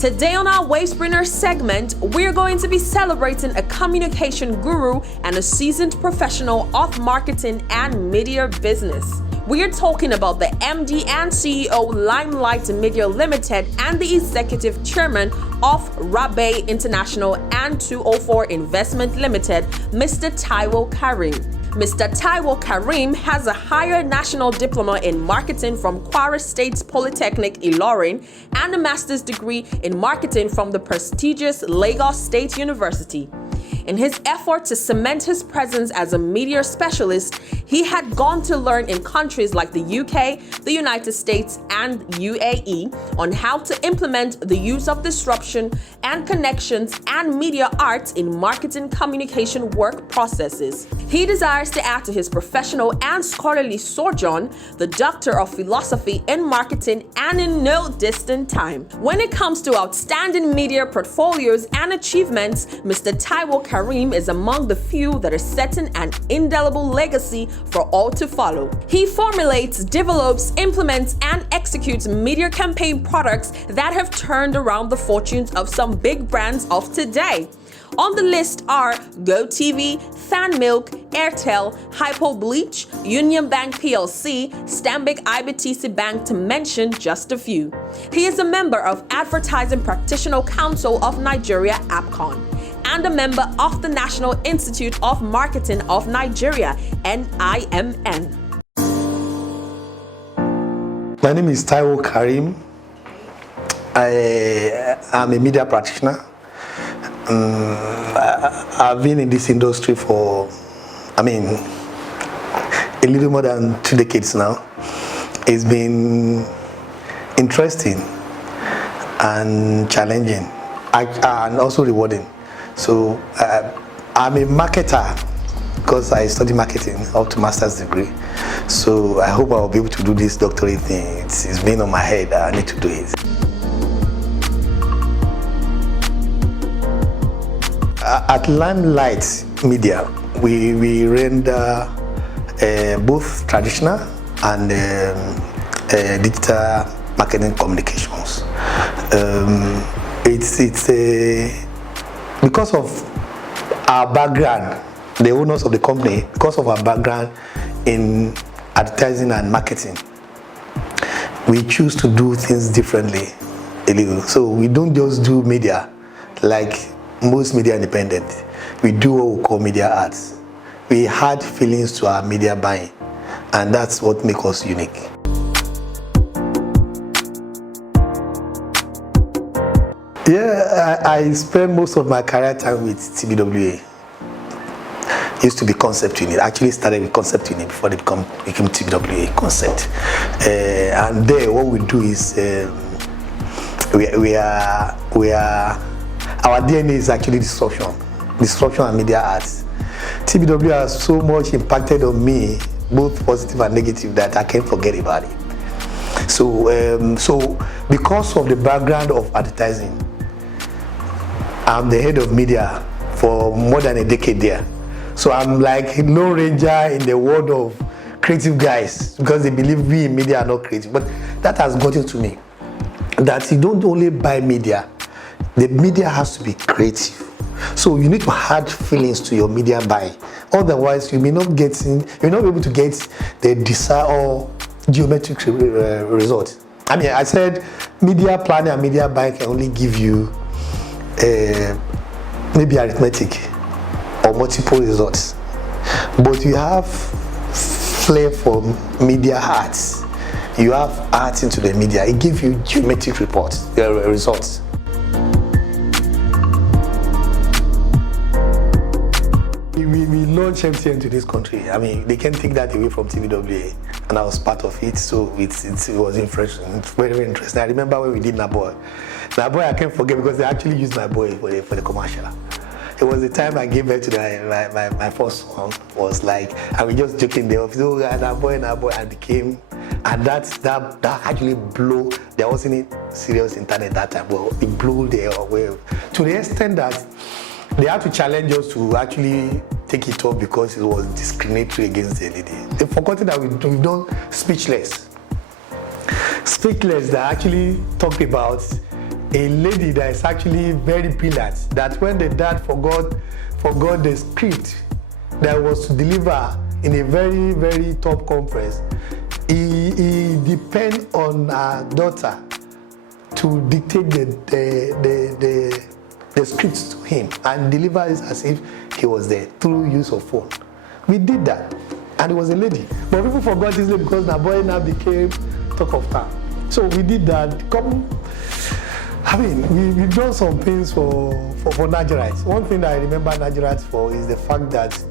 Today on our Wavesplus segment, we're going to be celebrating a communication guru and a seasoned professional of marketing and media business. We're talking about the MD and CEO Limelight Media Limited and the Executive Chairman of Repute International and 204 Investment Limited, Mr. Taiwo Kareem. Mr. Taiwo Kareem has a higher national diploma in marketing from Kwara State Polytechnic, Ilorin, and a master's degree in marketing from the prestigious Lagos State University. In his effort to cement his presence as a media specialist, he had gone to learn in countries like the UK, the United States, and UAE on how to implement the use of disruption and connections and media arts in marketing communication work processes. He desires to add to his professional and scholarly sojourn the Doctor of Philosophy in Marketing and in no distant time. When it comes to outstanding media portfolios and achievements, Mr. Taiwo Kareem is among the few that are setting an indelible legacy for all to follow. He formulates, develops, implements, and executes media campaign products that have turned around the fortunes of some big brands of today. On the list are GoTV, Fan Milk, Airtel, Hypo Bleach, Union Bank PLC, Stanbic IBTC Bank, to mention just a few. He is a member of Advertising Practitioner Council of Nigeria, APCON, and a member of the National Institute of Marketing of Nigeria, NIMN. My name is Taiwo Kareem. I am a media practitioner. I've been in this industry for, a little more than 2 decades now. It's been interesting and challenging and also rewarding. So I'm a marketer because I study marketing up to master's degree. So I hope I'll be able to do this doctorate thing. It's been on my head. I need to do it. At Limelight Media, we render both traditional and digital marketing communications. Because of our background, the owners of the company, because of our background in advertising and marketing, we choose to do things differently a little. So we don't just do media like most media independent. We do what we call media arts. We add feelings to our media buying, and that's what makes us unique. Yeah, I spent most of my career time with TBWA. It used to be Concept Unit. Actually started with Concept Unit before they became TBWA Concept. And there, what we do is our DNA is actually disruption and media arts. TBW has so much impacted on me, both positive and negative, that I can't forget about it. So because of the background of advertising, I'm the head of media for more than a decade there. So I'm like a lone ranger in the world of creative guys, because they believe we in media are not creative. But that has gotten to me, that you don't only buy media, the media has to be creative. So you need to add feelings to your media buy. Otherwise, you may not be able to get the desired or geometric result. I said media planning and media buying can only give you maybe arithmetic or multiple results. But you have flair for media arts. You have art into the media. It gives you geometric results. We launched MTN to this country. They can't take that away from TBWA, and I was part of it, so it was interesting. It's very, very interesting. I remember when we did Naboy. Naboy I can't forget because they actually used my boy for the commercial. It was the time I gave birth to my first son. Was like, and we just joking there, Naboy, and became, and that actually blew. There wasn't any serious internet that time, but it blew the wave to the extent that they had to challenge us to actually take it off because it was discriminatory against the lady. They forgot that we've done Speechless that actually talked about a lady that is actually very brilliant, that when the dad forgot the script that was to deliver in a very, very top conference, he depend on her daughter to dictate the scripts to him and deliver it as if he was there through use of phone. We did that, and it was a lady. But people forgot his name because Naboy now became talk of town. So we did that. We've done some things for Nigerians. One thing that I remember Nigerians for is the fact that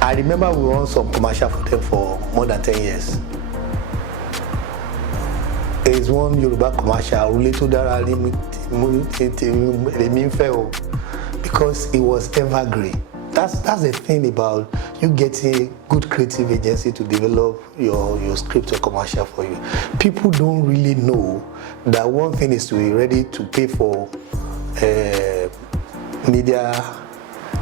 I remember we run some commercial for them for more than 10 years. There is one Yoruba commercial related to that because it was evergreen. That's the thing about you getting good creative agency to develop your script or commercial for you. People don't really know that one thing is to be ready to pay for media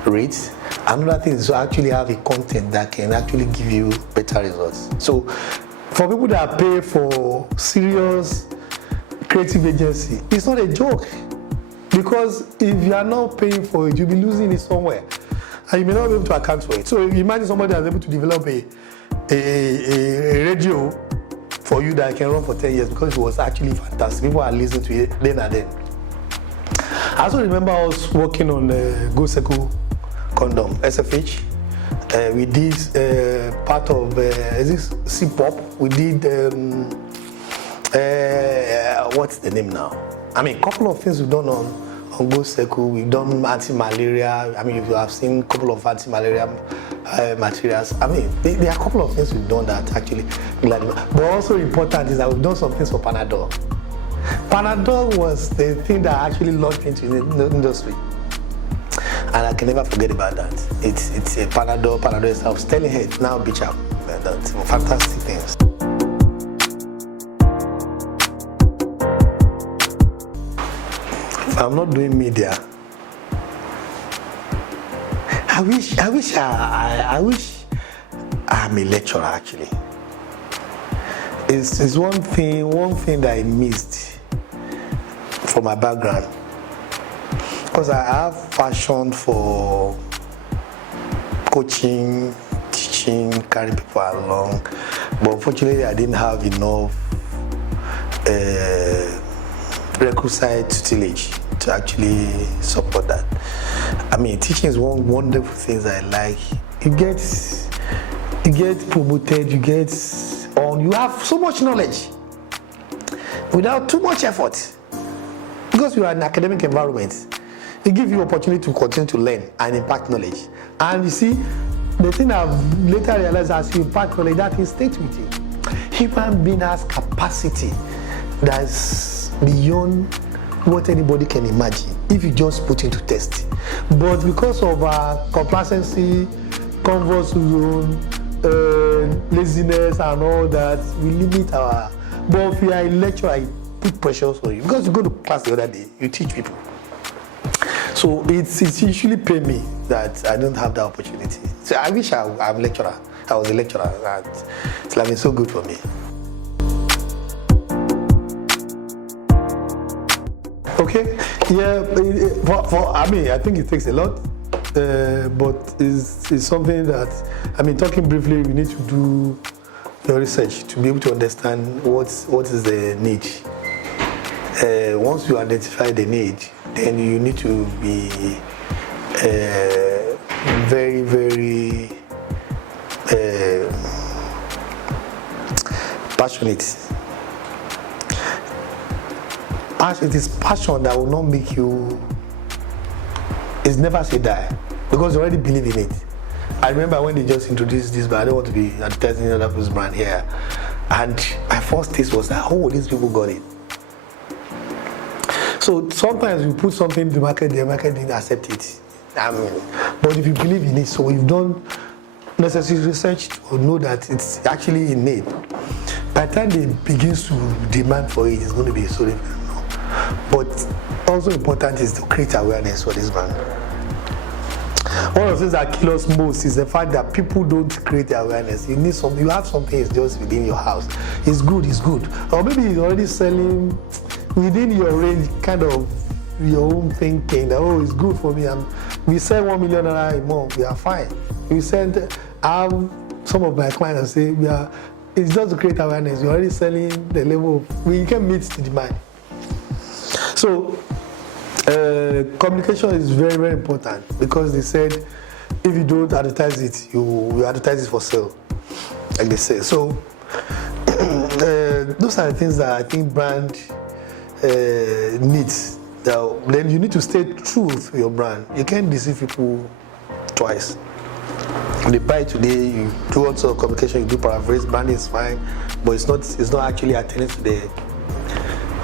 rates. Another thing is to actually have a content that can actually give you better results. So for people that pay for serious creative agency, it's not a joke. Because if you are not paying for it, you'll be losing it somewhere. And you may not be able to account for it. So imagine somebody that's able to develop a radio for you that can run for 10 years because it was actually fantastic. People are listening to it then and then. I also remember I was working on the Go Seco condom, SFH. We did part of, is this C-pop? We did, what's the name now? A couple of things we've done on Go Seco. We've done anti-malaria. If you have seen a couple of anti-malaria materials. There are a couple of things we've done that actually, but also important is that we've done some things for Panadol. Panadol was the thing that actually launched into the industry. And I can never forget about that. It's a Panadol is, I was telling her, now bitch out. That's fantastic things. I'm not doing media. I wish I'm a lecturer actually. It's one thing that I missed from my background. Because I have passion for coaching, teaching, carrying people along. But unfortunately I didn't have enough requisite tutelage to actually support that. Teaching is one wonderful thing that I like. You get promoted, you have so much knowledge without too much effort. Because you are in an academic environment, it gives you opportunity to continue to learn and impact knowledge. And you see, the thing I've later realized as you impact knowledge, that thing stays with you. Human being has capacity that's beyond what anybody can imagine if you just put into test. But because of our complacency, comfort zone, laziness and all that, we limit our. But if you are a lecturer, I put pressure on you because you go to class the other day, you teach people. So it's usually pay me that I don't have that opportunity. So I wish I'm a lecturer. I was a lecturer, and it's been so good for me. Okay, yeah, I think it takes a lot, but it's something that, talking briefly, we need to do your research to be able to understand what is the need. Once you identify the need, then you need to be very, very passionate. It is passion that will not make you. It's never say die because you already believe in it. I remember when they just introduced this, but I don't want to be advertising other people's brand here. And my first taste was that, these people got it. So sometimes you put something in the market didn't accept it. But if you believe in it, so you've done necessary research to know that it's actually in need. By the time it begins to demand for it, it's going to be so different. But also important is to create awareness for this brand. One of the things that kills us most is the fact that people don't create awareness. You have something it's just within your house. It's good. Or maybe you're already selling within your range, kind of your own thinking that, oh, it's good for me. We sell 1 million naira a month, we are fine. We send, some of my clients say, it's just to create awareness. You're already selling the level of, we can meet the demand. So, communication is very, very important because they said, if you don't advertise it, you advertise it for sale, like they say. So, those are the things that I think brand needs. Then you need to stay true to your brand. You can't deceive people twice. They buy today, you do all sort of communication, you do paraphrase, branding is fine, but it's not actually attending to the.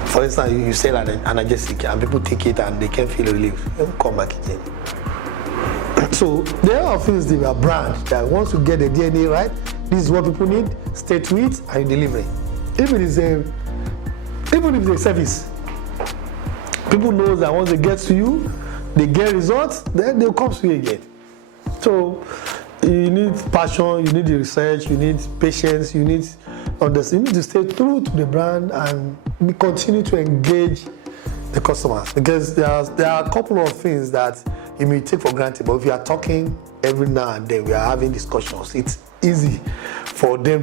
For instance, you sell an analgesic and people take it and they can't feel relief. They won't come back again. So there are things that are brand that once you get the DNA right, this is what people need, stay to it and you deliver it. Even if it's a service, people know that once they get to you, they get results, then they'll come to you again. So you need passion, you need the research, you need patience, you need understanding. You need to stay true to the brand and continue to engage the customers, because there are a couple of things that you may take for granted, but if you are talking every now and then, we are having discussions, it's easy for you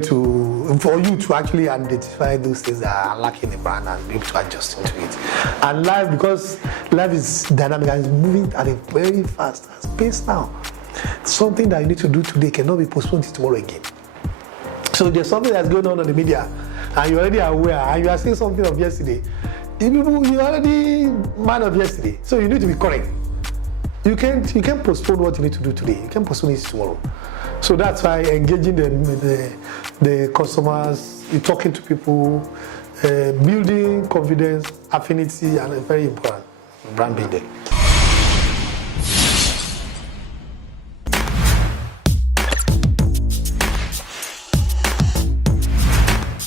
to actually identify those things that are lacking in the brand and be able to adjust into it. And life, because life is dynamic and is moving at a very fast pace now. Something that you need to do today cannot be postponed to tomorrow again. So there's something that's going on in the media, and you're already aware, and you are seeing something of yesterday. You're already man of yesterday, so you need to be correct. You can't postpone what you need to do today. You can't postpone it tomorrow. So that's why engaging the customers, talking to people, building confidence, affinity, and very important brand building.